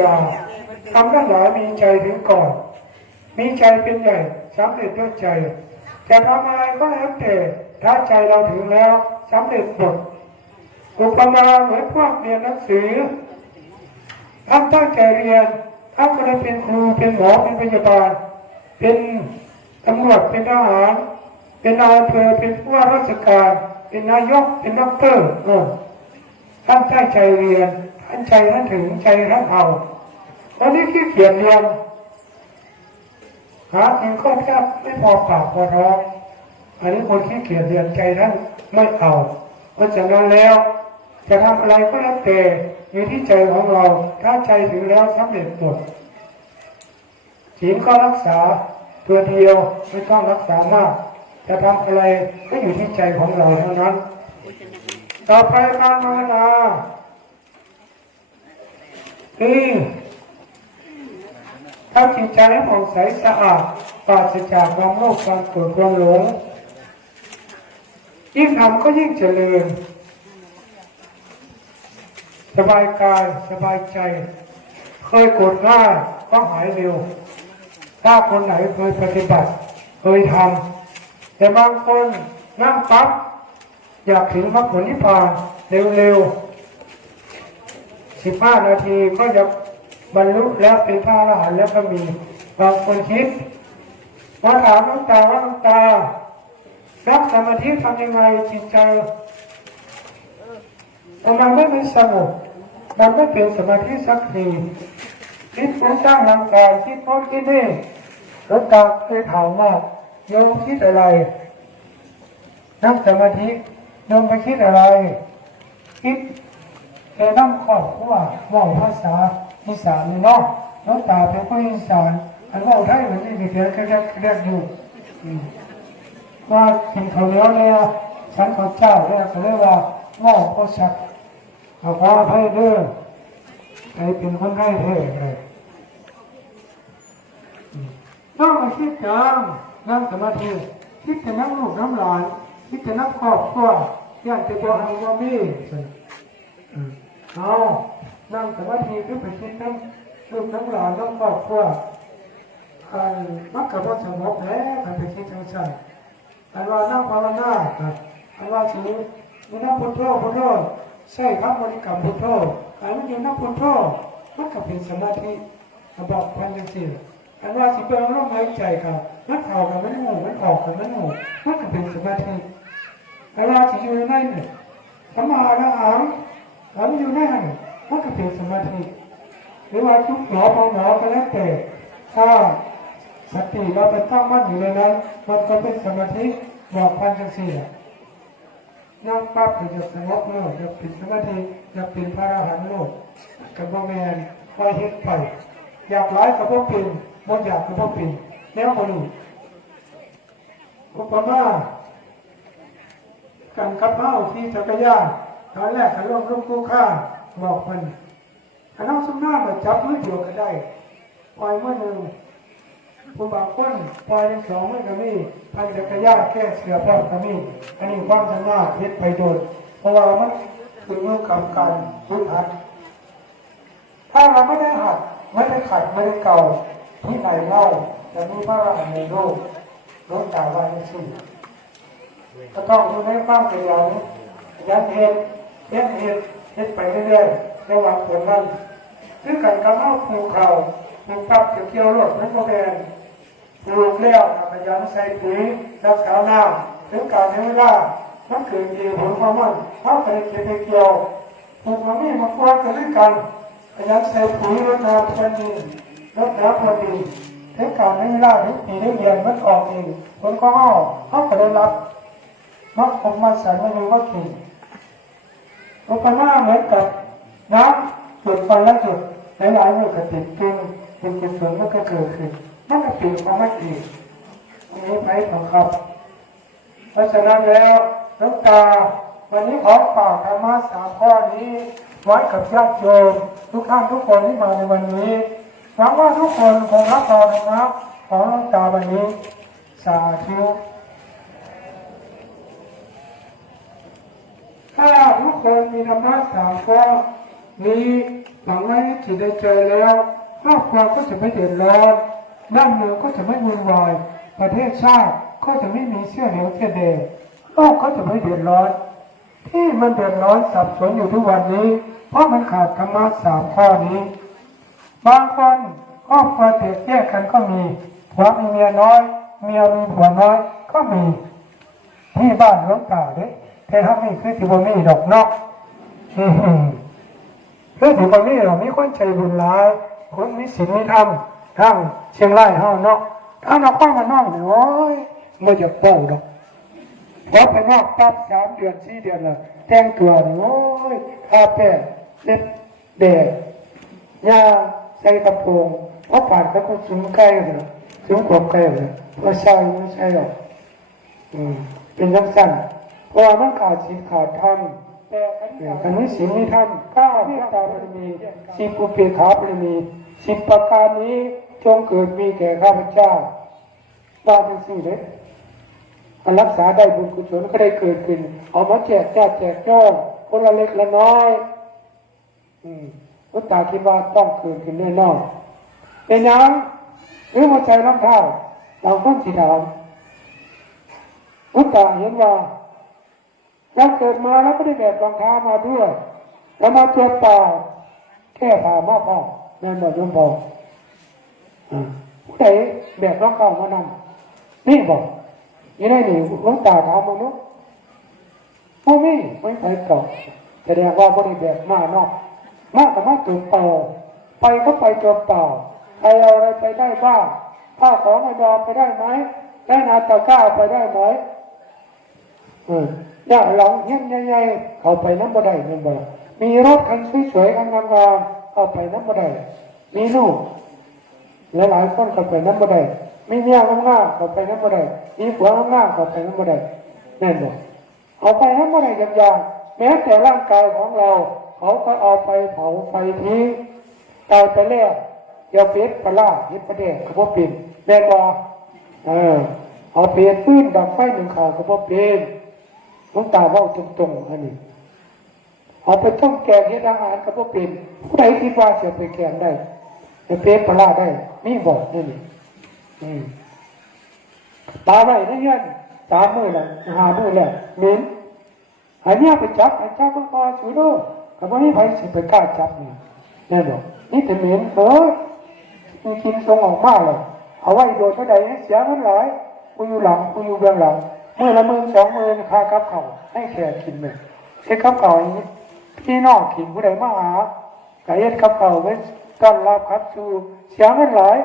ญาทำทั้งหลายมีใจถึงก่อนมีใจเป็นใหญ่สำเร็จด้วยใจจะทำอะไรก็แล้วแต่ถ้าใจเราถึงแล้วสำเร็จหมดอุปมาเหมือนพวกเรียนหนังสือท่านตั้งใจเรียนท่านก็ได้เป็นครูเป็นหมอเป็นพยาบาลเป็นตำรวจเป็นทหารเป็นนายอำเภอเป็นผู้ว่าราชการเป็นนายกเป็นด็อกเตอร์ท่านตั้งใจเรียนท่านใจท่านถึงใจท่านเอาวันนี้ขี้เกียจเรียนหากินก็แทบไม่พอปากพอท้องอันนี้คนขี้เกียจเรียนใจท่านไม่เอาเพราะฉะนั้นแล้วจะทำอะไรก็แล้วแต่อยู่ที่ใจของเราถ้าใจถึงแล้วสำเร็จหมดศีลก็รักษาตัวเดียวไม่ต้องรักษามากจะทำอะไรก็อยู่ที่ใจของเราเท่านั้นต่อไปการภาวนาทำจิตใจให้ผ่องใสสะอาดปราศจากความโลภความโกรธความหลงยิ่งทำก็ยิ่งเจริญสบายกายสบายใจเคยโกรธง่ายก็หายเร็วถ้าคนไหนเคยปฏิบัติเคยทำแต่บางคนนั่งปั๊บอยากถึงมรรคผลนิพพานเร็วๆ15 นาทีก็จะบรรลุแล้วเป็นพระอรหันต์แล้วก็มีบางคนคิดมาถามหลวงตาว่าหลวงตานั่งสมาธิทำยังไงจิตใจมันไม่สงบมันไม่เป็นสมาธิสักทีคิดฟุ้งซ่านร่างกายคิดโน้นคิดนี่หลวงตาเคยถามว่าโยมคิดอะไรนั่งสมาธิโยมไปคิดอะไรคิดแต่นั่งครอบครัวว่าภาษาอีสานนี่เนาะหลวงตาเป็นคนอีสานอันว่าไทยมันนี่เสียก็เรียกอยู่ว่ากินข้าวเหนียวเนี่ยฉันข้าวเจ้าเนี่ยเขาเรียกว่าหม้อโคชักเอาขออภัยเด้อไอ้เป็นคนไทยแท้เลยต้องมาคิดจังนั่งสมาธิคิดจะนั่งลูกน้ำหลานคิดจะนั่งครอบครัวอยากจะบอกให้ว่ามีเอานั่งสมาธิคือไปคิดทั้งลูกทั้งหลานทั้งครอบครัวมักกับว่าสงบแล้วไปคิดทั้งใจอันว่านั่งภาวนาอันว่าสูมีนั่งพุทโธพุทโธใช่ครับบริกรรมพุทโธอันนี้นั่งพุทโธมันก็เป็นสมาธิบอกพันจังสิอันว่าสิเป็นลมหายใจค่ะมันเข้ากับมันหูมันออกกับมันหูมันก็เป็นสมาธิอันว่าสิอยู่ในเนี่ยธรรมะละหังมันอยู่ในมันก็เป็นสมาธิหรือว่าทุกหนอพองหนอก็แล้วแต่ถ้าสติเราไปตั้งมั่นอยู่ในนั้นมันก็เป็นสมาธิบอกพันจังสินั่งปั๊บจะสงบโลกจะเป็นสมาธิจะเป็นพระอรหันต์โลกกับบ่แมนคอยเฮ็ดไปอยากร้ายกับบ่เป็นบ่อยากกับบ่เป็นแล้วบ่รู้อุปมากันกับเมาที่จักรยานตอนแรกเขาลงคู่ค่าบอกมันถ้าน้องสมน้ามาจับมือเดียวก็ได้ปล่อยมือหนึ่งผู้บางคนปล่อยทั้งสองมือก็มีพันจักรยานแก้เสือพร้อมก็มีอันนี้ความสามารถเฮ็ดไปโดนเพราะว่ามันคือมือกับการฝึกหัดถ้าเราไม่ได้หัดไม่ได้ขัดไม่ได้เก่าที่ไหนเล่าจะมีพระอรหันต์ในโลกโลกตาวันนี้สิก็ต้องอยู่ในความเปลี่ยนยันเฮ็ดไปเรื่อยๆระหว่างผลนั้นคือการกำเอาปลูกเขาปลูกตับเกี่ยวรถไม่พอแดงปลูกแล้วขยันใส่ปุ๋ยรักษาน้ำถึงการให้เวลามันเกิดดีผลความมันเขาไปเกี่ยวปลูกมันนี่มาควบกันด้วยกันขยันใส่ปุ๋ยรดน้ำพอดีรดน้ำพอดีถึงการให้เวลาถึงปีได้เย็นมันออกเองผลก็เขาก็ได้รับมักคงมาสั่นมาอยู่ว่ากินอุปมาเหมือนกับน้ำจุดไฟแล้วจุดหลายๆมือก็ติดเป็นจุดเสริมมันก็เกิดขึ้นมันก็ติดความไม่ดีอันนี้ไปของครับเพราะฉะนั้นแล้วหลวงตาวันนี้ขอฝากธรรมะ3 ข้อนี้ไว้กับญาติโยมทุกท่านทุกคนที่มาในวันนี้หวังว่าทุกคนคงรับฟังธรรมะของหลวงตาวันนี้สาธุถ้าทุกคนมีธรรมะ3 ข้อ นี้หลังไว้ที่ได้เจอแล้วครอบครัวก็จะไม่เดือดร้อนบ้านเมืองก็จะไม่วุ่นวายประเทศชาติก็จะไม่มีเสื้อเหลืองเสื้อแดงโลกก็จะไม่เดือดร้อนที่มันเดือดร้อนสับสนอยู่ทุกวันนี้เพราะมันขาดธรรมะ3 ข้อนี้บางคนครอบครัวแตกแยกกันก็มีผัวมีเมียน้อยเมียมีผัวน้อยก็มีที่บ้านหลวงตาเด้แต่ถ้าไม่คือที่บ่มีดอกนอกคือที่บ่มีเรามีคนใจบุญหลายคนมีศีลมีธรรมทั้งเชียงรายเฮาเนาะถ้าเราเข้ามานอกเนี่ยโอ้ยมันจะเป้าดอกพอไปนอกปั๊บ3 เดือน4 เดือนละแต่งตัวนี่โอ้ยทาแป้งเล็บแดงยาใส่กระโปรงเพราะผ่านเขาก็สูงใกล้เลยสูงกว่าใกล้เลยเพราะใช่ไม่ใช่หรอกเป็นจังสั้นเพราะว่ามันขาดศีลขาดธรรมกันนี้ศีลมีธรรม9 เมตตาบารมี10 อุเบกขาบารมี10 ประการนี้จงเกิดมีแก่ข้าพเจ้าว่าเป็นสิ่งเล็กรักษาได้บุญกุศลก็ได้เกิดขึ้นเอามาแจกจ่องคนละเล็กละน้อยพุทธาคิดว่าต้องเกิดขึ้นแน่นอนเป็นยังหรือหัวใจรองเท้าเราต้องสีดาวพุทธาเห็นว่าเราเกิดมาแล้วก็ได้แบบรองเท้ามาด้วยแล้วมาตัวเปล่าแค่ผ่ามาพอแม่นบอกยมบอกผู้ใดแบบรองเท้ามานำนี่บอกยังไงนี่หลวงตาถามมนุษย์พวกนี้ไม่ไปเก่าแสดงว่าบริแบบมานอกมากกับมากตัวเปล่าไปก็ไปตัวเปล่าใครเอาอะไรไปได้บ้างผ้าของไม่ยอมไปได้ไหมได้นาตะก้าไปได้ไหมอย่าหลังเงี้ยใหญ่ๆเข้าไปน้ำบ่ได้เงินบ่มีรถคันสวยๆคันงามๆเข้าไปน้ำบ่ได้มีลูกหลายๆคนเข้าไปน้ำบ่ได้มีเมียงามๆเข้าไปน้ำบ่ได้มีผัวงามๆเข้าไปน้ำบ่ได้แน่นบ่เอาไปน้ำบ่ได้อย่างแม้แต่ร่างกายของเราเขาก็เอาไปเผาไฟทิ้งตายไปแล้วเดี๋ยวเป็ดปลาเห็ดประเดี๋ยวเขาบอกเป็นแม่นบ่เอาเปลี่ยนปืนดับไฟหนึ่งข่าวเขาบอกเป็นหลวงตาว่าตรงๆอันนี้เอาไปต้มแกงเฮ็ดอาหารเขาบอกเป็นผู้ใดคิดว่าจะไปแกงได้จะเป็ดปลาได้มีบอกนี่ตาไว้นั่นยัน3 มื้อแล้ว5 มื้อแล้วเหม็นอันนี้ไปจับมันพอสูดด้วยก็บ่มีใครสิไปกล้าจับนี่แน่นอนนี่แต่เหม็นมีกินทรงออกมาเลยเอาไว้โดนเท่าใดเสียเงินหลายกูอยู่หลังกูอยู่เบื้องหลังเมื่อละ10,000 20,000ค่ากับเขาให้แขกกินเลยเฮ็ดกับเขาอย่างนี้พี่น้องกินผู้ใดมาหาก็เฮ็ดกับเขาไว้ต้อนรับครับสู่เสียเงินหลาย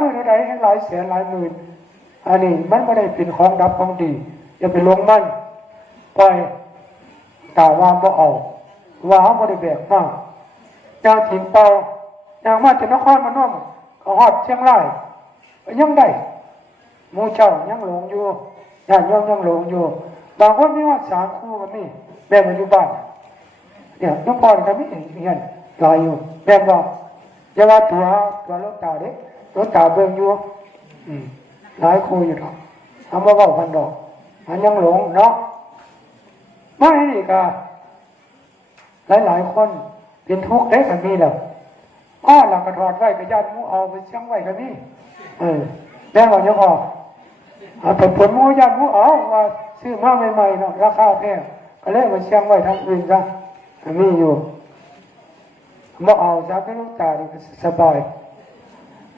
มื้อเท่าใดให้หลายแสนหลายหมื่นอันนี้มันบ่ได้เป็นของดับของดีอย่าไปลงมันปล่อยตาว่าบ่เอาว่าเฮาบ่ได้แบกมาอย่างถิ่นเป่าอย่างมาจากนครพนมเขาฮอดเชียงรายยังได้หมู่เจ้ายังหลงอยู่ญาติโยมยังหลงอยู่บางคนมีว่า3 คู่ก็มีแม่มาอยู่บ้านเนี่ยน้องพ่อก็มีเงินหลายอยู่แม่บอกอย่าว่าตัวหลวงตาเด้หลวงตาเบิ่งอยู่หลายคู่อยู่ดอกเอามาเว้ากันดอกมันยังหลงเนาะไม่นี่ก็หลายคนเป็นทุกข์ได้ก็มีแล้วหลังกระถอดไว้ก็ญาติหมู่เอาไปเชียงไว้ก็มีแม่บอกยังพอเอาไปผลหมู่ญาติหมู่เอาว่าซื้อมาใหม่ๆเนาะราคาแพงก็เลยมาเชียงไว้ทางอื่นซะมีอยู่บ่เอาจากหลวงตานี่ก็สบาย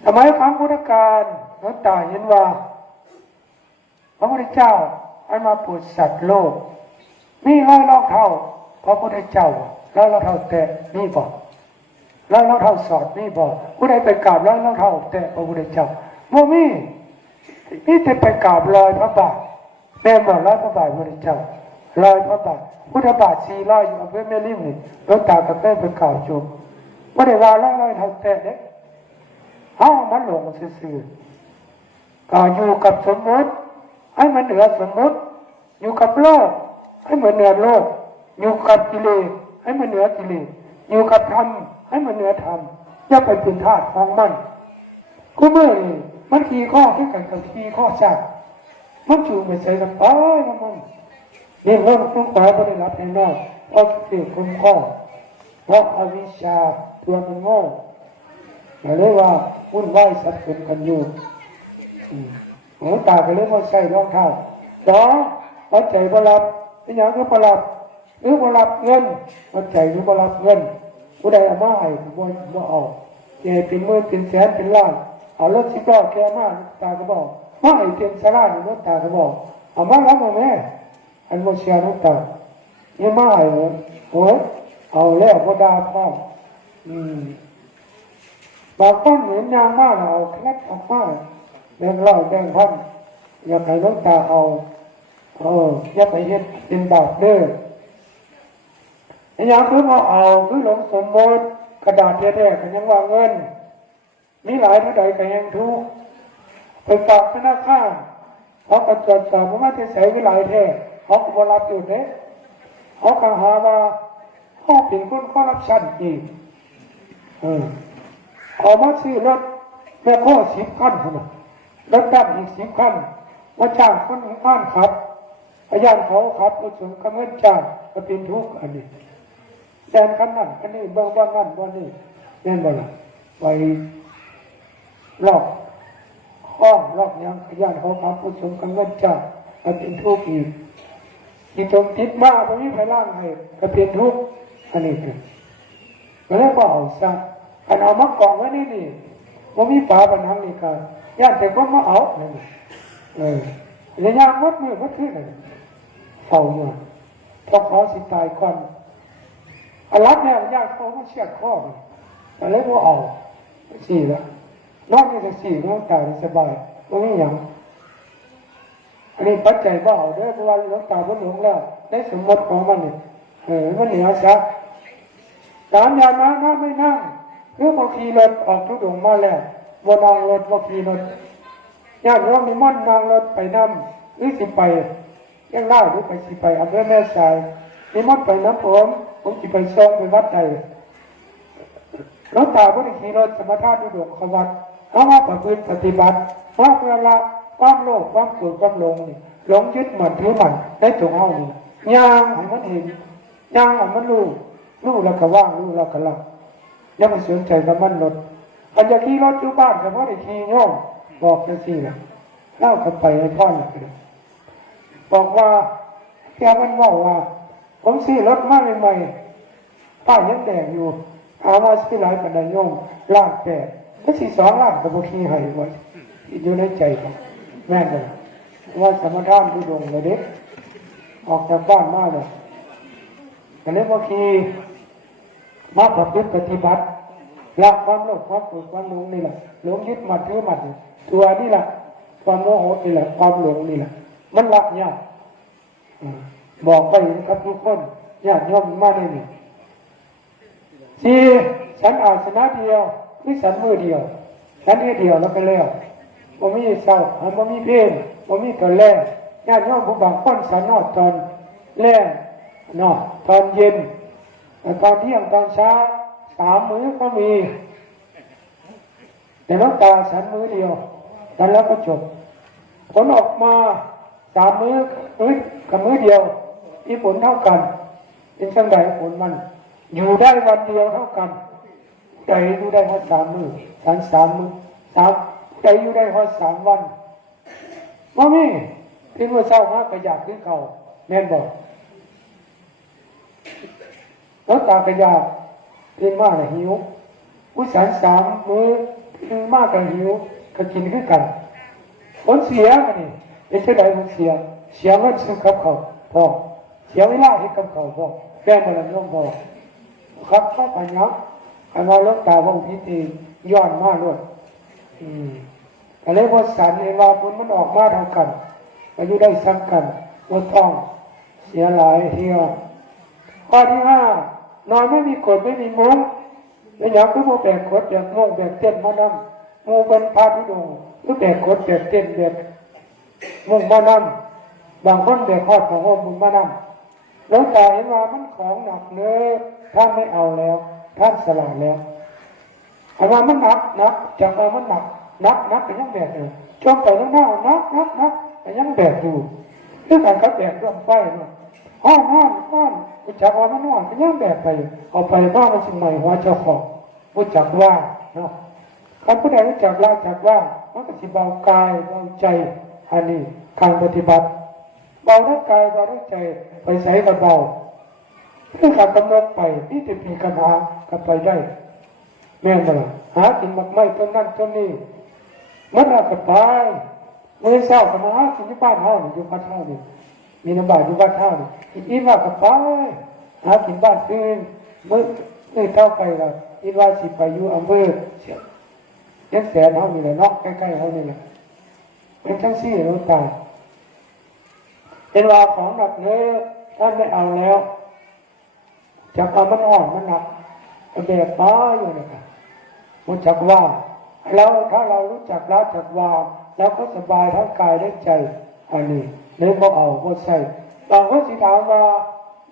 สมัยครั้งพุทธกาลหลวงตาเห็นว่าพระพุทธเจ้าให้มาโปรดสัตว์โลกมีรอยรองเท้าพระพุทธเจ้าแล้วรองเท้าแตะนี่บอกแล้วรองเท้าสอดนี่บอกผู้ใดไปกราบแล้วรองเท้าแตะพระพุทธเจ้าโมมี่นี่จะไปกราบรอยพระบาทแม่บอกรอยพระบาทพระพุทธเจ้ารอยพระบาทพุทธบาท400อยู่อำเภอแม่ริมนี่หลวงตากับแม่ไปกราบจุ่มไม่ได้ว่าแล้วรอยเท้าแตะเนี่ยมันหลงซื่อๆก็อยู่กับสมมติให้มันเหนือสมมติอยู่กับโลกให้เหมือนเหนือโลกอยู่กับกิเลสให้มันเหนือกิเลสอยู่กับธรรมให้มันเหนือธรรมอย่าไปเป็นทาสของมันกูเมื่อนี่มันขี่ข้อที่กันกับขี่ข้อจากมันจูงไปใส่กับป้ายมันนี่เรื่องต้องขอไปได้รับแน่นอนเพราะเกี่ยวกับข้อ ราะอวิชชาตัวมันโง่เลยว่าวุ่นวายสับสนกันอยู่หลวงตาก็เลยมาใส่รองเท้าสองปัจจัยบรับเป็นอย่างก็บรับหรือบรับเงินปัจจัยหรือบรับเงินผู้ใดเอามาให้บ่เอาเป็นหมื่นเป็นแสนเป็นล้านเอารถสิบล้อแค่มาตาก็บอกมาให้เต็มสลาหรือรถตาก็บอกเอามาแล้วแม่อันโมเชียรถตาเนี่ยมาให้โอ้เอาแล้วพอดาพร้อมบางคนเหมือนยางมากเอาแคลบออกมาแบ่งเล่าแบ่งพันอย่าไปรถตาเอาอย่าไปเห็นเป็นบาปเด้อไอ้ยังคือเอาคือหลงสมมติกระดาษแท้ๆกันยังวางเงินมีหลายเท่าใดกันยังทุกไปฝากธนาคารเขาก็ตรวจสอบว่าจะใช้วิไลแท้เขาก็บรับอยู่เนี่ยเขาก็หาว่าเขาเป็นคนคอร์รัปชันอีกเอามาซื้อรถแม่ข้อ10 คันเท่านั้นรถดำอีก10 คันมาจ้างคนข้ามขับพยานเขาขับรถสูงกำเงินจ้างก็เป็นทุกข์อันนี้แดนคันนั้นอันนี้เบื้องบ้านนั่นบ้านนี้แน่นบ่ล่ะไปหลอกห้องหลอกยังพยานเขาขับรถสูงกำเงินจ้างก็เป็นทุกข์อีกที่ตรงติดมาตรงนี้ไปล่างให้ก็เป็นทุกข์อันนี้คือก็เลยบอกซะอันเอามากองไว้นี่มันมีฝาผนังนี่ครับย่านแต่คนมาเอาเนี่ยยามดมือขึ้นเลยเฝ้าอยู่พอขอสิตายก่อนอารับเนี่ยญาติเขามาเชือดข้อแต่เลยว่าเอาสี่ละนอกจากสี่น้องตายสบายตรงนี้อย่างอันนี้ปัจจัยบ่เอาด้วยเพราะว่าน้องตาพ้นหลงแล้วในสมมติของมันเนี่ยมันเหนือซะการยานะไม่นั่งหรือบางทีรถออกทุดงมาแล้วบนนั่งรถบางทีรถญาติโยมมีมั่นนั่งรถไปน้ำหรือสิไปยังเล่าหรือไปสิไปอำเภอแม่สายมีมั่นไปน้ำผมสิไปส่งไปวัดใดรถตาบริขี่รถสมถะทุดงขวัดเพราะว่าประพฤติปฏิบัติเพราะเวลาความโลภความโกรธความหลงนี่หลงยึดหมั่นถือหมั่นได้ตรงเอานี่ย่างให้มันเห็นย่างให้มันรู้แล้วก็ว่างรู้แล้วก็ละอย่าไปสนใจกับมันรถอันจะขี่รถอยู่บ้านแต่ว่าได้ขี่โยมบอกจะสิล่ะเล่ากันไปให้พ่อเลยบอกว่าแกมันว่าผมซื้อรถมาใหม่ๆป้ายังแดงอยู่เอามาซื้อหลายปันไดโยม1,800,000ก็2 ล้านกับบุคีให้ไว้อยู่ในใจครับแม่เลยว่าสมถะทุดงเลยเด็กออกจากบ้านมาเลยก็เลยบุคีมาประพฤติปฏิบัติละความโลภความโกรธความหลงนี่แหละหลงยึดมั่นถือมั่นตัวนี่แหละความโมโหนี่แหละความหลงนี่แหละมันละยากบอกไปกับทุกคนญาติโยมมาได้นี่ที่ฉันอาสนะเดียวนี่ฉันมือเดียวฉันเดียวแล้วไปแล้วบ่มีเศร้าบ่มีเพลงบ่มีตอนแรกญาติโยมผู้บางคนฉันนอดตอนแรกนอดตอนเย็นตอนเที่ยงตอนเช้า3 มื้อก็มีแต่น้องตาฉันมื้อเดียวแต่แล้วก็จบผลออกมา3 มื้อกับมื้อเดียวมีผลเท่ากันเป็นช่างใดผลมันอยู่ได้วันเดียวเท่ากันใจอยู่ได้แค่3 มื้อ3 มื้อใจอยู่ได้แค่3 วันว่ามีที่เมื่อเช้ามากก็อยากขึ้นเขาแม่นบอกแล้วตากระยาเพียงมากเลยหิวผู้สาร3 มื้อเพียงมากกับหิวก็กินขึ้นกันผลเสียกันนี่ไม่ใช่ใดผลเสียเงินซื้อกับเขาพอเสียเวลาให้กับเขาพอแก้มาแล้วน้องพอครับเข้าไปยับอันว่าลูกตาว่าพิธีย้อนมาด้วยอะไรพอสารเอวาผลมันออกมาเท่ากันอายุได้ซ้ำกันว่าต้องเสียหลายเที่ยวข้อที่5นอนไม่มีกฎไม่มีมุ้งไม่อยากคือโมแบกกฎแบกโง่แบกเต้นมานั่งโมเป็นพาทุดงหรือแบกกฎแบกเต้นแบกมุ่งมานั่งบางคนแบกขอดของโง่มุ่งมานั่งแล้วแต่เห็นว่ามันของหนักเลยท่านไม่เอาแล้วท่านสละแล้วแต่ว่ามันหนักจากเอามันหนักเป็นยังแบกอยู่จมไปแล้วหน้านักแต่ยังแบกอยู่คือการเขาแบกร่วมไฟเนาะ ห้อนรู้จักว่ามันห้อนก็ย่างแบบไปเอาไปบ้านมันสิ่งใหม่หัวเจ้าของรู้จักว่าเนาะใครผู้ใดรู้จักละจักว่ามันก็สิเบากายเบาใจอันนี้การปฏิบัติเบาทั้งกายเบาทั้งใจไปใส่กับเบาเพื่อการกำลังไปนี่จะมีกันหากันไปได้แม่นบ่ล่ะหากินหมักไม้ต้นนั้นต้นนี้มันเอากระไปเมื่อเช้าก็มาหากินที่บ้านเฮาอยู่บ้านเฮานี่มีน้ำบาดอยู่บ้านเฮานี่อีว่ากระไปหากินบ้านอื่นเมื่อเข้าไปละอีว่าสิไปอยู่อำเภอเชียงแสนเฮานี่แหละเนาะใกล้ๆเฮานี่แหละเป็นทั้งสี่น้ำตาเป็นว่าของหนักเนื้อท่านไม่เอาแล้วจากเอามันอ่อนมันหนักแบกป้าอยู่นะครับรู้จักว่าแล้วถ้าเรารู้จักละจักวางแล้วก็สบายทั้งกายและใจอันนี้เลยบ่เอาบ่ใส่บางคนสิถามว่า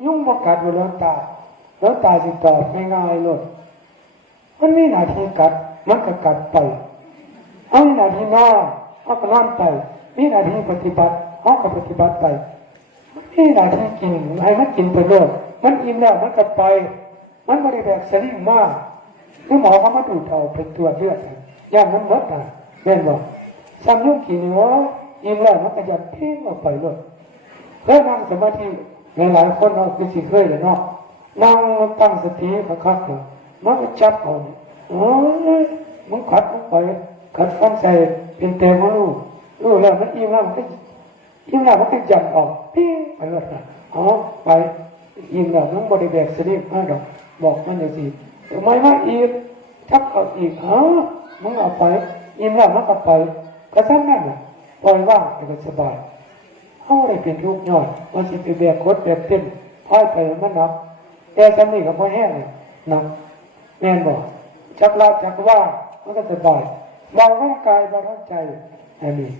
ยุ่งบ่กัดบ่เลือตาเลือตาสิตอบง่ายๆเลยมันมีหน้าที่กัดมันก็กัดไปเอาหน้าที่นอนเอาก็นอนไปมีหน้าที่ปฏิบัติเอาก็ปฏิบัติไปมีหน้าที่กินให้มันกินไปเลยมันอิ่มแล้วมันก็ไปมันไม่ได้แบบสลิมมากคือหมอเขามาดูดเอาเป็นตัวเลือดอย่างนั้นหมดอ่ะแม่นบอกซ้ำยุ่งกี่นิ้วอิ่มแล้วมันก็ยัดทิ้งออกไปเลยเพื่อนั่งสมาธิหลายๆคนเราคือสิเคยเลยเนาะนั่งตั้งสติคักๆเนาะมันก็จับเอามันขัดลงไปขัดฟันใส่เป็นเต็มรู้แล้วมันอิ่มแล้วมันก็ยัดออกปิ้งไปเลยไปอิ่มแล้วน้องบริเวณสลิปมาดอกบอกมันเลยสิทำไมว่าอิ่มทับเอาอีกมึงเอาไปอิ่มแล้วมันก็ไปก็ทั้งนั้นปล่อยว่างก็สบายเขาได้เป็นลูกย่อยมันจะไปแบกคดแบกเต้นพ่ายไปมันนับแต่สำนีกับพ่อแห้งนับแม่นบอกจักละจักว่ามันก็สบายเบาทั้งกายเบาทั้งใจอันนี้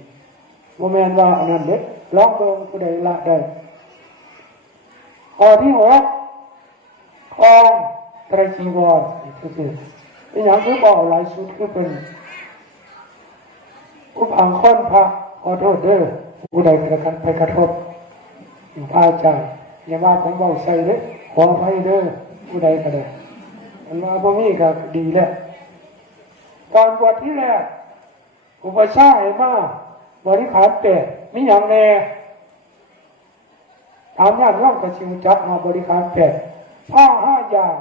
โมเมนว่าอันนั้นเด็กร้องเบิ่งผู้ใดละได้ข้อที่6คลองไตรจีวรคือเป็นอย่างที่บอกหลายชุดคือเป็นผู้พังค้อนพระขอโทษเด้อผู้ใดกระกันไปกระทบพระอาจารย์อย่าว่าผมเบาใส่เด้อขออภัยเด้อผู้ใดก็ได้อันว่าบ่มีก็ดีแล้วตอนบวชที่แรกอุปชฌาย์ให้มาบริขาร8มีอย่างแน่ถามญาติโยมก็สิรู้จักมาบริขาร8ผ้า5อย่าง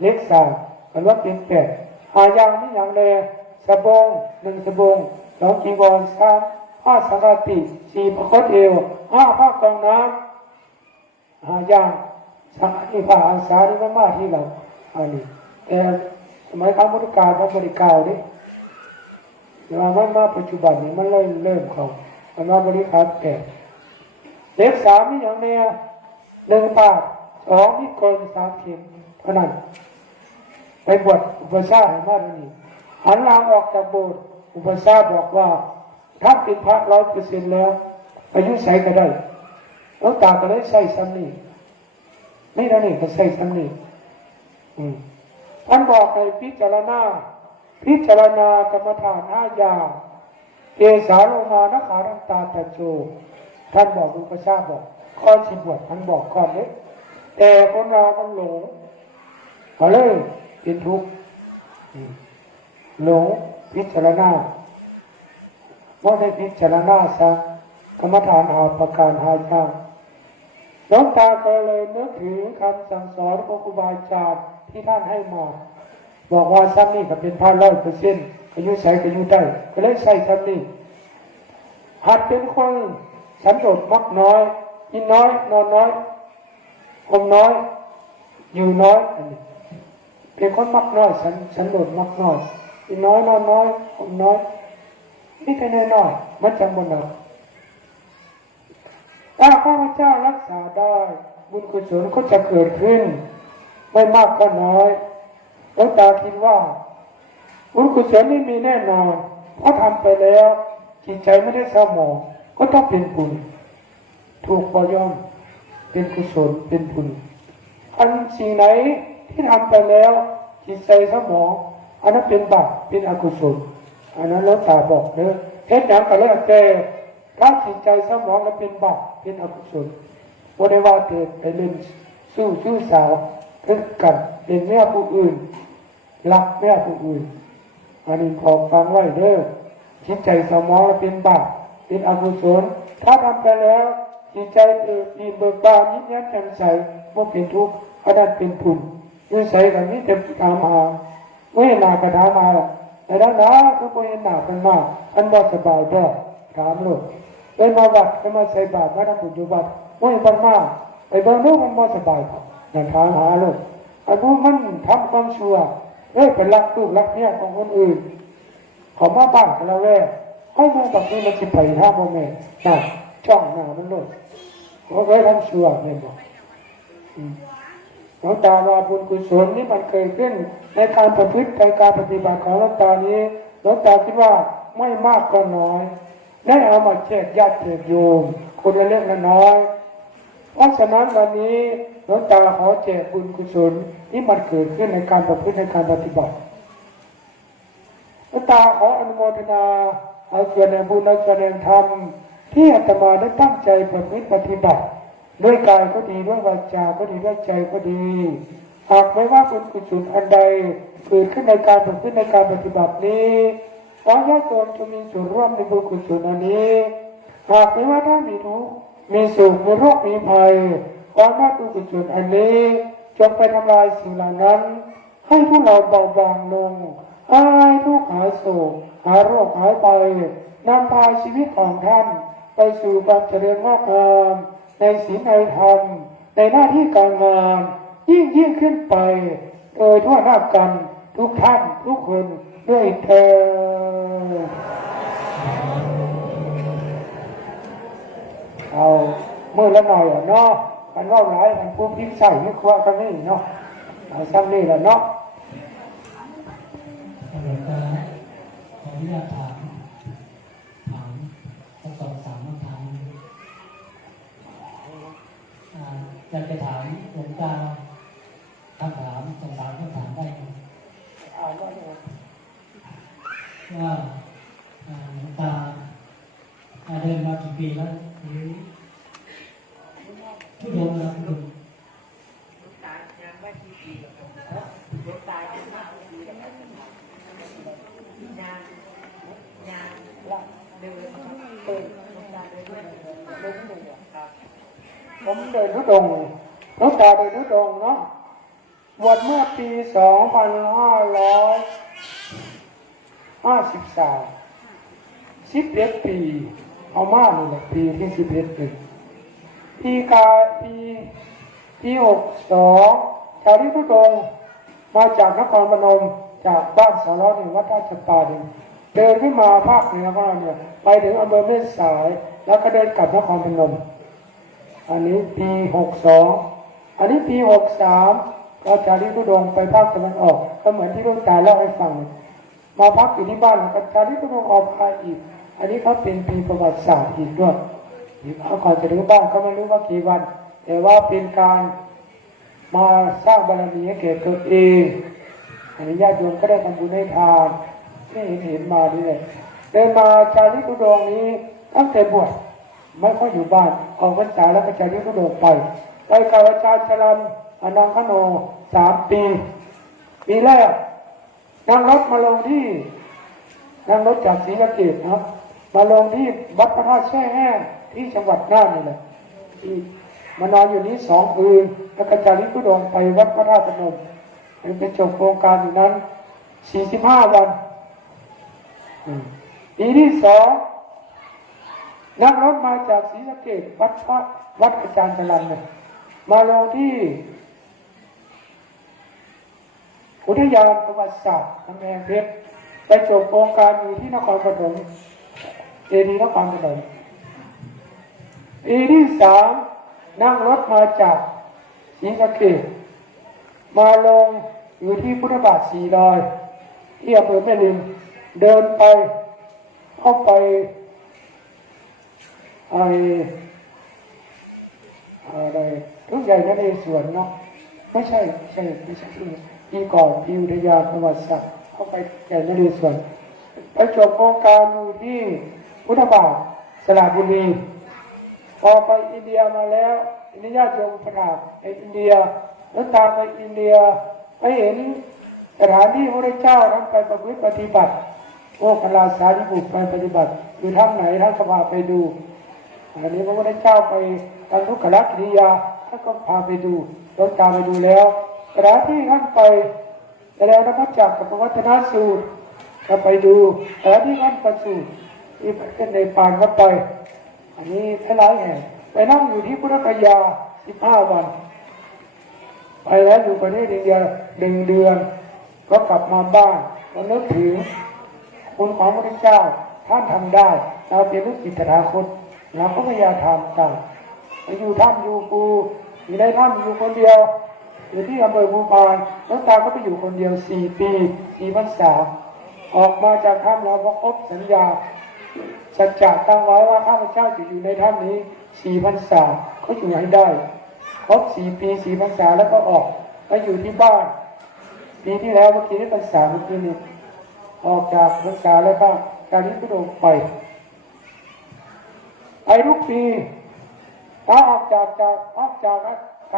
เล็ก3กันว่าเป็น8 5อย่างมีอย่างแน่สบง1สบง2จีวร3ผ้าสังฆาติ4ประคตเอว5ผ้ากองน้ำ5อย่างสังฆาติผ้าอาสาที่มาที่เราอันนี้แต่สมัยคำบริการพระบริการนี่แต่ว่ามันมาปัจจุบันนี้มันเริ่มเขามันมาบริการ8เล็ก3มีอย่างแน่1บาท2มีกล3เข็มเท่านั้นไปบวชอุปชฌาย์ให้มาที่นี่หันหลังออกจากโบสถ์อุปชฌาย์บอกว่าถ้าเป็นพระ100%แล้วอายุใส่ก็ได้แล้วตาก็ได้ใส่ซ้ำนี่นี่นะนี่ก็ใส่ซ้ำนี่ท่านบอกให้พิจารณากรรมฐาน5อย่างเกสาโลมานะขาน้ำตาตะโจท่านบอกอุปชฌาย์บอกข้อชิบวชท่านบอกก่อนเลยแต่คนเรามันหลงก็เลยเป็นทุกข์หลงพิจารณาว่าได้พิจารณาซะกรรมฐาน5ประการ5อย่างหลวงตาก็เลยนึกถึงคำสั่งสอนของครูบาอาจารย์ที่ท่านให้มาบอกว่าซ้ำนี่ก็เป็นพระ100%อายุใส่ก็อยู่ได้ก็เลยใส่ซ้ำนี่หัดเป็นคนสันโดษมักน้อยกินน้อยนอนน้อยอมน้อยอยู่น้อยเป็นคนมักน้อยสันโดษมักน้อยกินน้อยนอนน้อยอมน้อยนี่แค่น้อยๆมันจังบนเราถ้าข้าพเจ้ารักษาได้บุญกุศลก็จะเกิดขึ้นไม่มากก็น้อยแล้วตาคิดว่าบุญกุศลไม่มีแน่นอนเพราะทำไปแล้วจิตใจไม่ได้เศร้าหมองก็ต้องเป็นบุญถูกปยอมเป็นกุศลเป็นบุญอันสิ่งไหนที่ทำไปแล้วจิตใจเศร้าหมองอันนั้นเป็นบาปเป็นอกุศลอันนั้นแล้วตาบอกเด้อเท็จอย่างก็แล้วแต่ถ้าจิตใจเศร้าหมองแล้วเป็นบาปเป็นอกุศลโม บ่ได้ว่าเกิดไปเล่นสู้สาวถึงกันเป็นเมียผู้อื่นรักเมียผู้อื่นอันนี้ขอฟังไว้เด้อจิตใจสมองเป็นบาปเป็นอกุศลถ้าทำไปแล้วจิตใจมีเบิกบานยิ้มแย้มแจ่มใสไม่เป็นทุกข์อันนั้นเป็นบุญวิสัยแบบนี้เต็มตามหาเมื่อหนากระถามมาแต่ด้านหน้าคือพอเห็นหนาเป็นมากอันบ่สบายบ่ถามลูกเป็นมาบัดเป็นมาใส่บาตรมาทำบุญอยู่บัดเมื่อเป็นมากไปเบิ่งลูกมันบ่สบายครับอย่าถามหาลูกอันนู้นมันทำความชั่วเป็นรักลูกรักเมียของคนอื่นขอมาบ้านกันแล้วแว่ให้มาแบบนี้มันจะไปห้าโมเมนต์น่ะจ้องหน้ามันเลยเขาเคยทำชั่วเนี่ยบอกหลวงตาว่าบุญกุศลนี่มันเกิดขึ้นในการประพฤติในการปฏิบัติของหลวงตานี้หลวงตาคิดว่าไม่มากก็น้อยได้เอามาแจกญาติโยมคนละเล็กละน้อยเพราะฉะนั้นวันนี้หลวงตาขอแจกบุญกุศลที่มันเกิดขึ้นในการประพฤติในการปฏิบัติหลวงตาขออนุโมทนาเอาส่วนในบุญและส่วนในธรรมที่อาตมาได้ตั้งใจประพฤติปฏิบัติด้วยกายก็ดีด้วยวาจาก็ดีด้วยใจก็ดีหากไม่ว่าบุญกุศลอันใดเกิดขึ้นในการประพฤติในการปฏิบัตินี้ขอญาติโยมจะมีส่วนร่วมในบุญกุศลอันนี้หากไม่ว่าถ้ามีทุกข์มีสุขมีโรคมีภัยความน่าบุญกุศลอันนี้จงไปทำลายสิ่งเหล่านั้นให้พวกเราเบาบางลงหายทุกข์หายโศกหายโรคหายไปนำพาชีวิตของท่านไปสู่ความเจริญงอกงามในศีลในธรรมในหน้าที่การงานยิ่งขึ้นไปโดยทั่วหน้ากันทุกท่านทุกคนด้วยเถิดเอาเมื่อละหน่อยเนาะมันว่าหลายมันพูดพิมพ์ใส่ไม่ครัวกันนี่เนาะเอาซ้ำนี่แหละเนาะขออนุญาตถามสัก2-3คำถามอยากจะถามหลวงตาคำถาม2-3คำถามได้ไหมว่าหลวงตาเดินมากี่ปีแล้วหรือทุดงค์นะทุดงค์ผมเดินทุดงค์หลวงตาเดินทุดงค์เนาะบวชเมื่อปี2553 11 ปีเอามาเลยแหละปีที่11 ปี62ชาวที่ทุดงค์มาจากนครพนมจากบ้านสรหนึ่งวัดราชปาดินเดินขึ้นมาภาคเหนือของเราเนี่ยไปถึงอำเภอแม่สายแล้วก็เดินกลับนครพนมอันนี้ปี62อันนี้ปี63เราจากที่ทุดงค์ไปภาคตะวันออกก็เหมือนที่หลวงตาเล่าให้ฟังมาพักอยู่ที่บ้านแล้วก็จากที่ทุดงค์ออกไปอีกอันนี้เขาเป็นปีประวัติศาสตร์อีกด้วยเขาก่อนจะถึงบ้านเขาไม่รู้ว่ากี่วันแต่ว่าเป็นการมาสร้างบารมีให้แก่ตัวเองอันนี้ญาติโยมก็ได้ทำบุญให้ทานที่เห็นมาด้วยเดินมาจาริกทุดงค์นี้ตั้งแต่บวชไม่ค่อยอยู่บ้านออกพรรษาแล้วก็จาริกทุดงค์ไปกับอาจารย์ชลันอนังคโน3 ปีแรกนั่งรถมาลงที่นั่งรถจากศรีสะเกษนะมาลงที่วัดพระธาตุแช่แห้งที่จังหวัดน่านนี่แหละที่มานอนอยู่นี้2 คืนแล้วก็จาริกทุดงค์ไปวัดพระธาตุพนมไปจบโครงการอยู่นั้น45 วันปีที่2นั่งรถมาจากศรีสะเกษวัดอาจารย์ชลันเนี่ยมาลงที่อุทยานประวัติศาสตร์กำแพงเพชรไปจบโครงการอยู่ที่นครปฐมเจดีย์นครปฐมปีที่3นั่งรถมาจากศรีสะเกษมาลงอยู่ที่พุทธบาท400ที่อำเภอแม่ริมเดินไปเข้าไปอะไรทุกอย่างนั่นเองส่วนเนาะไม่ใช่ที่ก่อนที่อุทยานประวัติศาสตร์เข้าไปใหญ่นั่นเองส่วนไปจบโครงการอยู่ที่พุทธบาทสระบุรีพอไปอินเดียมาแล้ว อินเดียโยมพนาในอินเดียแล้วตามไปอินเดียไปเห็นสถานที่พระเจ้าท่านไปประพฤติปฏิบัติโอ้พระราชาธิบุตรไปปฏิบัติอยู่ท่านไหนท่านก็พาไปดูอันนี้พระพุทธเจ้าไปทำทุกขกิริยาท่านก็พาไปดูเราตามไปดูแล้วสถานที่ท่านไปแล้วนมัสจักกับพระวัฒนสูตรก็ไปดูสถานที่ท่านประสูติที่เป็นในป่าก็ไปอันนี้หลายแห่งไปนั่งอยู่ที่พุทธคยา15 วันไปแล้วอยู่ประเทศอินเดีย1 เดือนก็กลับมาบ้านก็นึกถึงคุณของพระเจ้าท่านทำได้เราเป็นลูกศิษย์ตถาคตเราก็พยายามทำตามไปอยู่ถ้ำอยู่ปูอยู่ในถ้ำอยู่คนเดียวอยู่ที่อำเภอภูพานแล้วตาก็ไปอยู่คนเดียว4 ปี4 พรรษาออกมาจากถ้ำเราก็ครบสัญญาสัจจะตั้งไว้ว่าข้าพเจ้าจะอยู่ในถ้ำนี้4 พรรษาเขาอยู่ให้ได้ครบ4 ปี4 พรรษาแล้วก็ออกไปอยู่ที่บ้านปีที่แล้วเมื่อกี้นี่พรรษาเมื่อกี้นี่ออกจากพรรษาแล้วก็การนี้ก็โดนไปทุกปีถ้าออกจากอ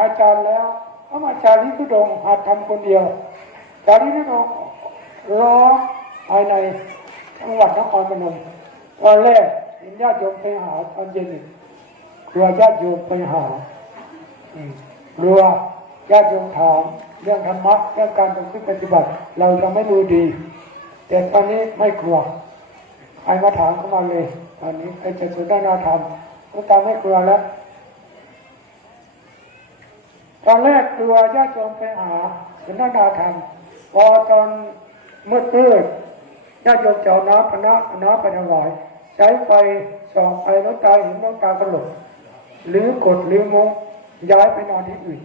าจารย์แล้วก็มาจาริทุดงหัดทำคนเดียวจาริทุดงร้องภายในจังหวัดนครพนมวันแรกเห็นญาติโยมไปหาตอนเย็นครัวญาติโยมไปหารัวญาติโยมถามเรื่องธรรมะเรื่องการประพฤติปฏิบัติเราจะไม่รู้ดีแต่ตอนนี้ไม่กลัวใครมาถามเข้ามาเลยตอนนี้ไอ้จะสุดนาธรรมก็ตามไม่กลัวแล้วตอนแรกกลัวญาติโยมไปหาสุดนาธรรมพอตอนมืดญาติโยมเจ้าน้ำไปถวายใช้ไฟส่องไปน้ำตาเห็นน้ำตาสลบหรือกดหรือมุ้งย้ายไปนอนที่อื่น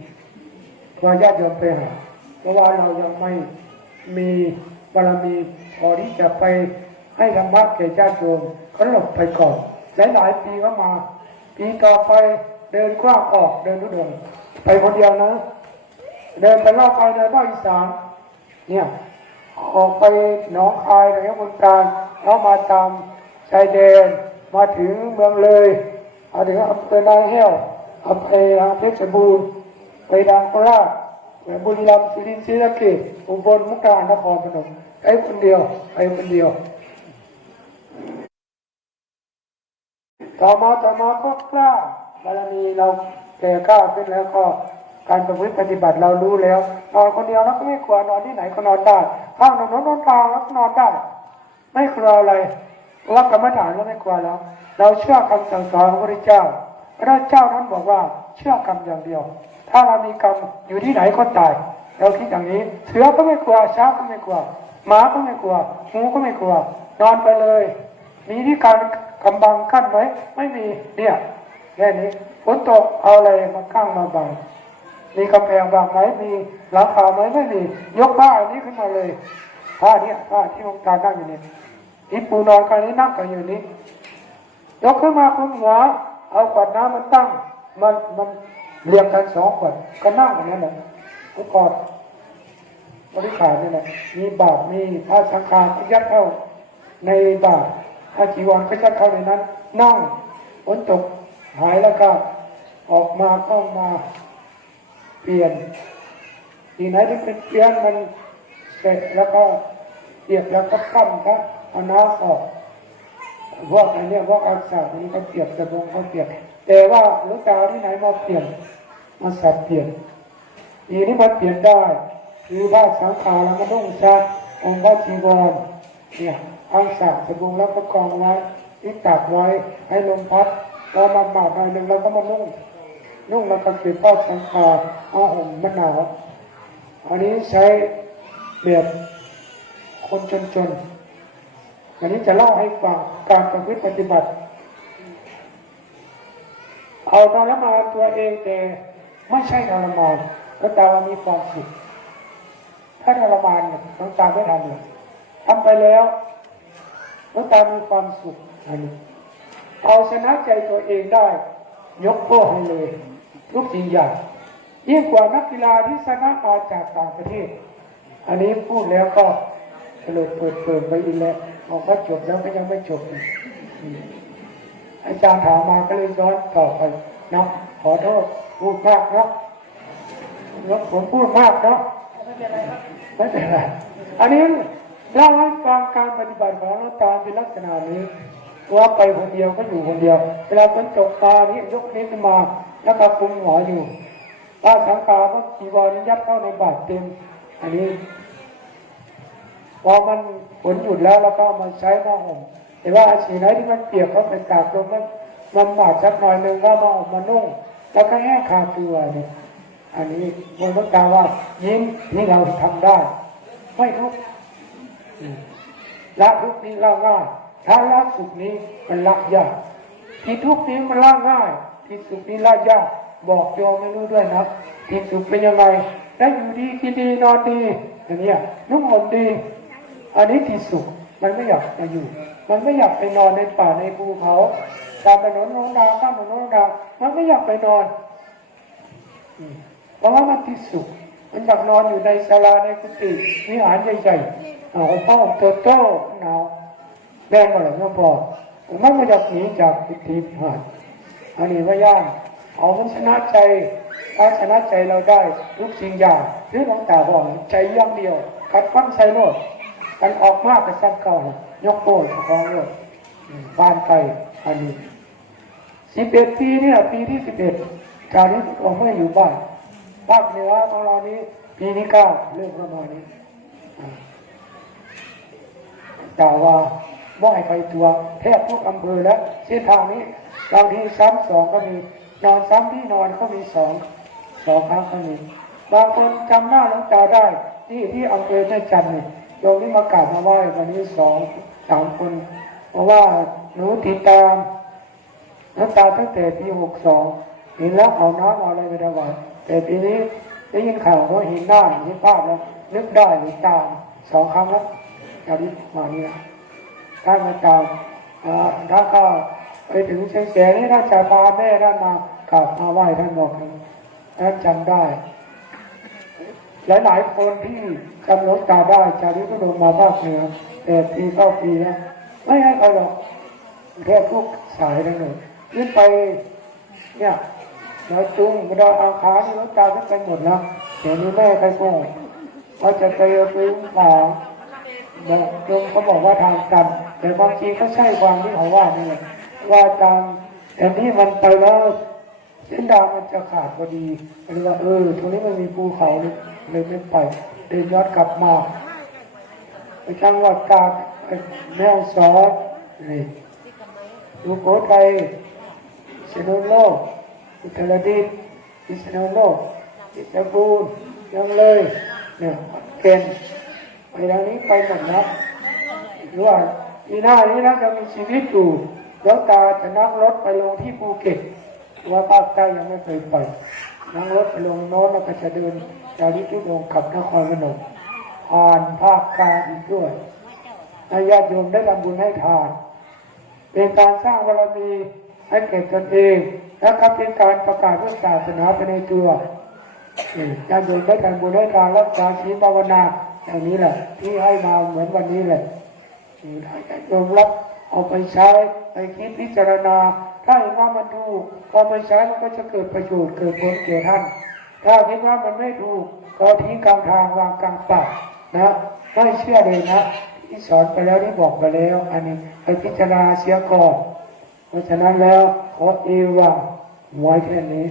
พอญาติโยมไปหาเพราะว่าเรายังไม่มีบารมีพอที่จะไปให้ธรรมะแก่ญาติโยมเขาหลบไปก่อนหลายปีก็มาปีต่อไปเดินกว้างออกเดินทุดงไปคนเดียวนะเดินไปรอบไปในภาคอีสานเนี่ยออกไปหนองคายอะไรบนการแล้วมาตามชายแดนมาถึงเมืองเลยมาถึงอำเภอนายแห้วอำเภอเพชรบูรณ์ไปดังโคราชไปบุรีรัมย์สุรินทร์ศรีสะเกษอุบลมุกดาหารนครพนมไปคนเดียวต่อมาก็กล้าบารมีเราแก่กล้าขึ้นแล้วก็การประพฤติปฏิบัติเรารู้แล้วนอนคนเดียวแล้วก็ไม่กลัวนอนที่ไหนก็นอนได้ข้างถนนนอนทางแล้วก็นอนได้ไม่กลัวอะไรเพราะว่ากรรมฐานเราไม่กลัวแล้วเราเชื่อคำสั่งสอนของพระพุทธเจ้าพระเจ้าท่านบอกว่าเชื่อกรรมอย่างเดียวถ้าเรามีกรรมอยู่ที่ไหนก็ตายเราคิดอย่างนี้เสือก็ไม่กลัวช้างก็ไม่กลัวหมาก็ไม่กลัวงูก็ไม่กลัวนอนไปเลยมีที่การกำบังกั้นไหมไม่มีเนี่ยแค่นี้ฝนตกเอาอะไรมาข้างมาบังมีกำแพงบังไหมมีหลังคาไหมไม่มียกผ้าอันนี้ขึ้นมาเลยผ้าที่หลวงตานั่งอยู่นี่ที่ปูนอนกันนี้นั่งกันอยู่นี้ยกขึ้นมาคุณหัวเอาขวดน้ำมันตั้งมันเรียงกัน2 ขวดก็นั่งอย่างนั้นแหละก็กอดบริขารนี่แหละมีบาตรมีผ้าสังฆายัดเข้าในบาตรผ้าจีวรก็ยัดเข้าในนั้นนั่งฝนตกหายแล้วก็ออกมาก็มาเปลี่ยนที่ไหนที่เป็นเปลี่ยนมันเสร็จแล้วก็เปียกแล้วก็ปั้นครับเอาน้ำออกพวกอันนี้พวกอาสานี้ก็เปียกจะบงเขาเปียกแต่ว่าหลวงตาที่ไหนมาเปลี่ยนมาสับเปลี่ยนอีนี้มันเปลี่ยนได้คือผ้าสังฆาแล้วก็นุ่งซักองค์พระจีวรเนี่ยเอาสับจะบงแล้วก็กองไว้ที่ตักไว้ให้ลมพัดเรามาหมาดหน่อยหนึ่งเราก็มานุ่งแล้วก็เก็บผ้าสังฆาเอาห่มมะนาวอันนี้ใช้แบบคนจนอันนี้จะเล่าให้ฟังการประพฤติปฏิบัติเอาทรมานตัวเองแต่ไม่ใช่ทรมานแล้วแต่ว่ามีความสุขถ้าทรมานเนี่ยน้องตาไม่ทำเลยทำไปแล้วน้องตามีความสุขอันนี้เอาชนะใจตัวเองได้ยกโทษให้เลยทุกสิ่งอย่างยิ่งกว่านักกีฬาที่ชนะมาจากต่างประเทศอันนี้พูดแล้วก็เปิดไปอีกแล้วบอกว่าจบแล้วก็ยังไม่จบอาจารย์ถามมาก็เลยย้อนต่อไปนะขอโทษ พูดมากเนาะผมพูดมากเนาะไม่เป็นไรอันนี้เล่าให้ฟังการปฏิบัติของหลวงตาเป็นลักษณะนี้ว่าไปคนเดียวก็อยู่คนเดียวเวลาฝนตกมานี่ยกนี้ขึ้นมาแล้วก็คุมหัวอยู่ถ้าสังฆาก็จีวรยัดเข้าในบาตรเต็มอันนี้พอมันฝนหยุดแล้วก็เอามาใช้มาห่มแต่ว่าสีไหนที่มันเปียกก็ไปตากลมมันหมาดสักหน่อยหนึ่งก็มาห่มมานุ่งแล้วก็แห้คาตัวเนี่ยอันนี้หลวงตาว่ายิ้มที่เราทำได้ไม่ทุกข์ละทุกข์นี้ละง่ายถ้าละสุขนี้มันละยากที่ทุกข์นี้มันละง่ายที่สุขนี้ละยากบอกโยมไม่รู้ด้วยนะที่สุขเป็นยังไงได้อยู่ดีกินดีนอนดีอย่างนี้นุ่งห่มดีอันนี้ที่สุขมันไม่อยากมาอยู่มันไม่อยากไปนอนในป่าในภูเขาตามถนนโน้นดาวข้ามถนนโน้นดาวมันไม่อยากไปนอนเพราะว่ามันที่สุขมันอยากนอนอยู่ในศาลาในกุฏิวิหารใหญ่ๆเอาผ้าโตหนาวแรงมาหรือไม่พอมันไม่อยากหนีจากกุฏิวิหารอันนี้ว่าย่างเอามันชนะใจถ้าชนะใจเราได้ทุกสิ่งอย่างหรือหลวงตาบอกใจอย่างเดียวกัดฟังใส่โน่นกันออกมากกับซ้ำเก่ายกโป้ของโน่นบ้านไปอันนี้11 ปีเนี่ยปีที่11จากนี้เราไม่อยู่บ้านภาคเหนือของเรานี้ปีที่9เรื่องประมาณนี้แต่ว่าไม่ให้ไปตัวแทบทุกอำเภอแล้วเส้นทางนี้บางทีซ้ำ2ก็มีนอนซ้ำที่นอนก็มี2ครั้งก็มีบางคนจำหน้าหลวงตาได้ที่อำเภอแม่จันทร์นี่โยมนี่มากราบมาไหว้วันนี้2-3 คนเพราะว่าหนูติดตามหลวงตาตั้งแต่ปี62เห็นแล้วเอาน้ำเอาอะไรไปถวายแต่ปีนี้ได้ยินข่าวว่าเห็นหน้าเห็นภาพแล้วนึกได้หรือตาม2 ครั้งแล้วจากนี้มานี่นะท่านมาตามถ้าก็ไปถึงเชียงแสนนี่ท่านจะพาแม่ท่านมากราบมาไหว้ท่านบอกท่านจำได้หลายคนที่จำหลวงตาได้จากนี้ก็ลงมาภาคเหนือแต่ปี9 ปีแล้วไม่ให้ใครหรอกแค่ทุกสายทั้งนั้นขึ้นไปเนี่ยเราจุงเราอาคานี่หลวงตาขึ้นไปหมดแล้วเดี๋ยวนี้แม่ใครโกงว่าจะไปซื้อป่าจงเขาบอกว่าทางตันแต่ความจริงก็ใช่ความที่เขาว่านี่แหละว่าทางแต่ที่มันไปแล้วเส้นดาวมันจะขาดพอดีอะไรว่าตรงนี้มันมีภูเขาเลยไม่ไปเดินย้อนกลับมาไปจังหวัดตากแม่ฮ่องสอนนี่สุโขทัยพิษณุโลกอุตรดิตถ์พิษณุโลกเพชรบูรณ์ยังเลยเนี่ยเก่งไปทางนี้ไปหมดนะหรือว่าปีหน้านี้นะจะมีชีวิตอยู่แล้วตาจะนั่งรถไปลงที่ภูเก็ตว่าภาคใต้ยังไม่เคยไปนั่งรถไปลงโน้นแล้วก็จะเดินจากที่ทุดงขับนครพนมผ่านภาคกลางอีกด้วยญาติโยมได้ทำบุญให้ทานเป็นการสร้างบารมีให้แก่ตนเองและก็เป็นการประกาศพุทธศาสนาไปในตัวญาติโยมได้ทำบุญให้ทานรักษาศีลภาวนาอย่างนี้แหละที่ให้มาเหมือนวันนี้แหละญาติโยมรับเอาไปใช้ไปคิดพิจารณาถ้าเห็นว่ามันถูกพอไปใช้มันก็จะเกิดประโยชน์เกิดผลแก่ท่านถ้าคิดว่ามันไม่ถูกก็ทิ้งกลางทางวางกลางป่านะไม่เชื่อเลยนะที่สอนไปแล้วที่บอกไปแล้วอันนี้ไปพิจารณาเสียก่อนเพราะฉะนั้นแล้วขอเอวาไว้แค่นี้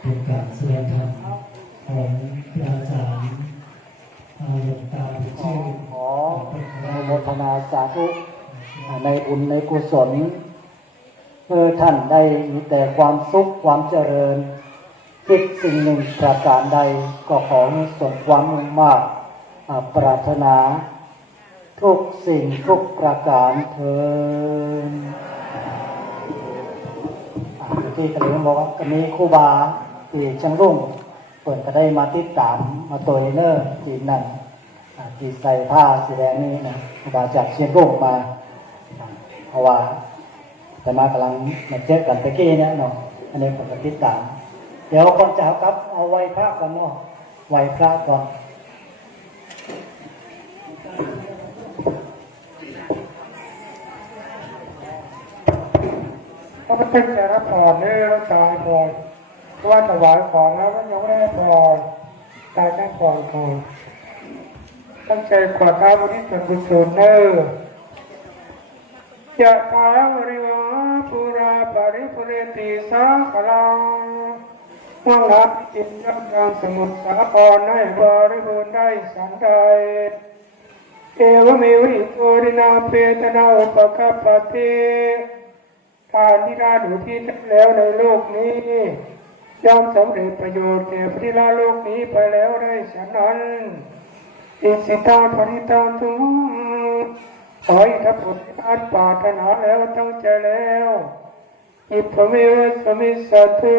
เป็นการแสดงธรรมของพระอาจารย์หลวงตาชื่อขออนุโมทนาสาธุในบุญในกุศลท่านได้มีแต่ความสุขความเจริญคิดสิ่งหนึ่งประการใดก็ขอให้สมความมุ่งมั่นปรารถนาทุกสิ่งทุกประการเถิดที่กระดิ่งบอกว่ามีครูบาที่จังรุ่งเปิดก็ได้มาติดตามมาตัวเนอร์ทีมนั้นที่ใส่ผ้าสีแดงนี้นะครูบาจากเชียงรุ่งมาเพราะว่าแต่มากำลังมาเช็คกันตะกี้เนี่ยเนาะอันนี้ผมก็ติดตามเดี๋ยวก่อนจะครับเอาไว้พระก่อนเนาะไว้พระก่อน ราะมันเป็นแต่ละพรเนี่ยเราตายพรเพราะว่าถวายของแล้วมันยังไม่ได้พรตายแค่พรก่อนตั้งใจกวาดน้ำวันนี้เป็นกุศลเนอยะถาวริวาปุราปาริปุเรติสาคลังว่างรับจิตยับยั้งสมุทรสาครให้บริบูรณ์ได้สันใดเอวเมวิโตรินาเปตนาอุปกัปปติทานที่ได้ดูที่แล้วในโลกนี้ย่อมสำเร็จประโยชน์แก่พระที่ละโลกนี้ไปแล้วได้ฉะนั้นอิสิตาปริตาตุขอให้ทัพผลอันปรารถนาแล้วตั้งใจแล้วอิปเมวะสมิสัตตุ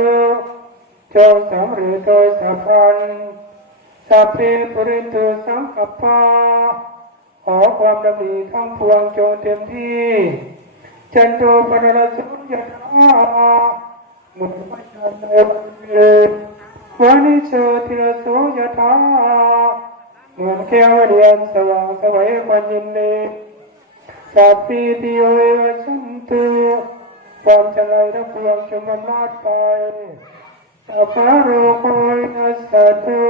จงสำเร็จโดยสัพพันสัพเพปุริตุสังกัปปะขอความดำริทั้งปวงจงเต็มที่จันโตปนรสุญญามุตตะจันโตวานิโชติรโสยถาเหมือนแก้วเรียนสว่างสวัยความยินดีสัพพิติโยเอวสันตุความเจริญทั้งปวงจงบำราดไปสัพพะโรโคนัสสตุ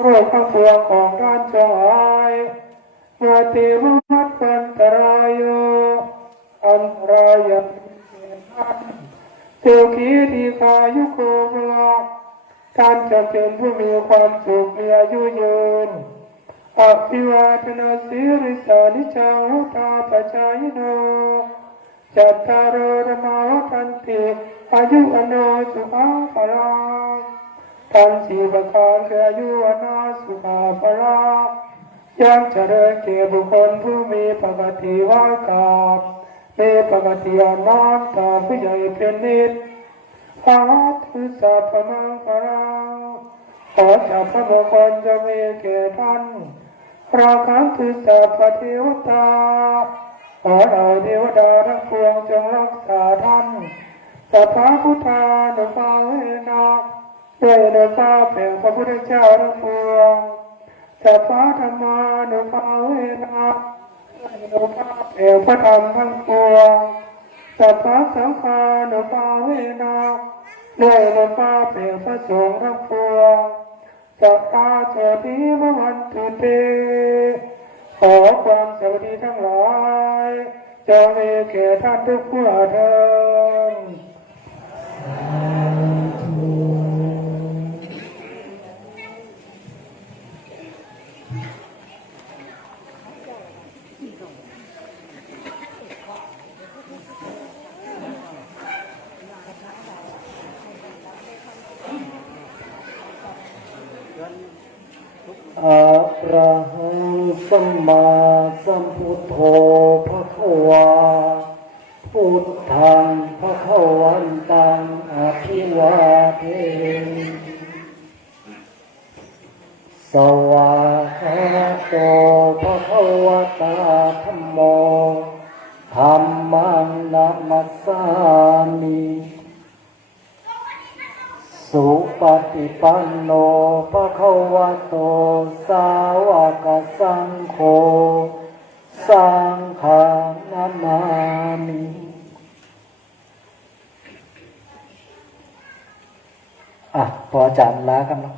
โรคทั้งปวงของท่านจงหายมาเตวัตวันตรายโยอันตรายะเทกีทีคายุโกภวะท่านจะเป็นผู้มีความสุขมีอายุยืนอภิวาทนาสิริสานิจังวุฒาปัจจายโนจัตตารโรธรรมาวัฏันติอายุอโนสุขังพลังท่านสี่ประการคืออายุอโนสุขังพลังย่อมเจริญแก่บุคคลผู้มีปกติว่ากาบมีปกติอ่อนน้อมต่อผู้ใหญ่เป็นนิจพระทุสัพพมังคลังขอสัพพมงคลจะมีแก่ท่านราคันตุสัพพเทวตาขอเราเทวดาทั้งปวงจงรักษาท่านสัพพะพุทธานุภาเวนะด้วยเนื้อฟ้าแผ่พระพุทธเจ้าทั้งปวงสัพพะธรรมานุภาเวนะด้วยเนื้อฟ้าแผ่พระธรรมทั้งปวงสัพพะสังฆานุภาเวนะด้วยเนื้อฟ้าแผ่พระสงฆ์ทั้งปวงสัพพะโสติมวันตุเตขอความสวัสดีทั้งหลายจงมีแก่ท่านทุกผู้เถิดอะระหังสัมมาสัมพุทโธภควาพุทธังภควันตังอภิวาเทมิสวากขาโตภควตาธัมโมธัมมังนัมมัสสามิสุปฏิปันโนภะคะวะโตสาวกสังโฆสังฆังนามามิพออาจารย์ลากันเนาะ